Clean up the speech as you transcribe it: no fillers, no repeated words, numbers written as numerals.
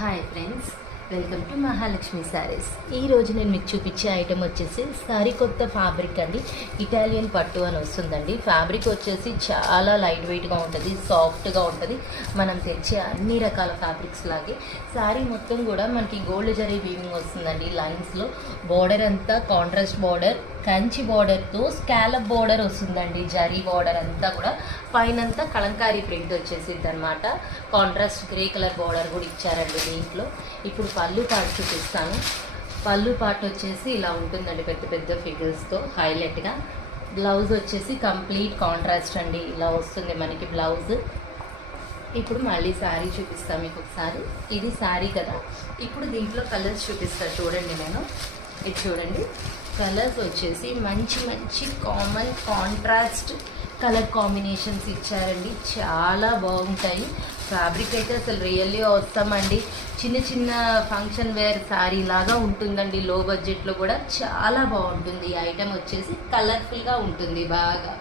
Hi friends, welcome to Mahalakshmi saris. ఈరోజు నేను మీకు చూపించే ఐటెం వచ్చేసి సరికొత్త ఫ్యాబ్రిక్ అండి. ఇటాలియన్ పట్టు అని వస్తుందండి. ఫ్యాబ్రిక్ వచ్చేసి చాలా లైట్ వెయిట్గా ఉంటుంది, సాఫ్ట్గా ఉంటుంది. మనం తెచ్చే అన్ని రకాల ఫ్యాబ్రిక్స్ లాగే శారీ మొత్తం కూడా మనకి గోల్డ్ జరీ వీవింగ్ వస్తుందండి. లైన్స్లో బార్డర్ అంతా కాంట్రాస్ట్ బార్డర్, కంచి బార్డర్తో స్కాలప్ బార్డర్ వస్తుందండి. జరీ బార్డర్ అంతా కూడా పైనంతా కలంకారీ ప్రింట్ వచ్చేసిద్ది అనమాట. కాంట్రాస్ట్ గ్రే కలర్ బార్డర్ కూడా ఇచ్చారండి దీంట్లో. ఇప్పుడు పళ్ళు పార్ట్ చూపిస్తాను. పళ్ళు పార్ట్ వచ్చేసి ఇలా ఉంటుందండి, పెద్ద పెద్ద ఫిగర్స్తో హైలైట్గా. బ్లౌజ్ వచ్చేసి కంప్లీట్ కాంట్రాస్ట్ అండి, ఇలా వస్తుంది మనకి బ్లౌజ్. ఇప్పుడు మళ్ళీ శారీ చూపిస్తాను మీకు ఒకసారి. ఇది శారీ కదా, ఇప్పుడు దీంట్లో కలర్స్ చూపిస్తాను చూడండి. నేను ఇది చూడండి, కలర్స్ వచ్చేసి మంచి మంచి కామన్ కాంట్రాస్ట్ కలర్ కాంబినేషన్స్ ఇచ్చారండి. చాలా బాగుంటాయి. ఫ్యాబ్రిక్ అయితే అసలు రియల్లీ వస్తామండి. చిన్న చిన్న ఫంక్షన్ వేర్ శారీ లాగా ఉంటుందండి. లో బడ్జెట్లో కూడా చాలా బాగుంటుంది. ఈ ఐటెం వచ్చేసి కలర్ఫుల్గా ఉంటుంది బాగా.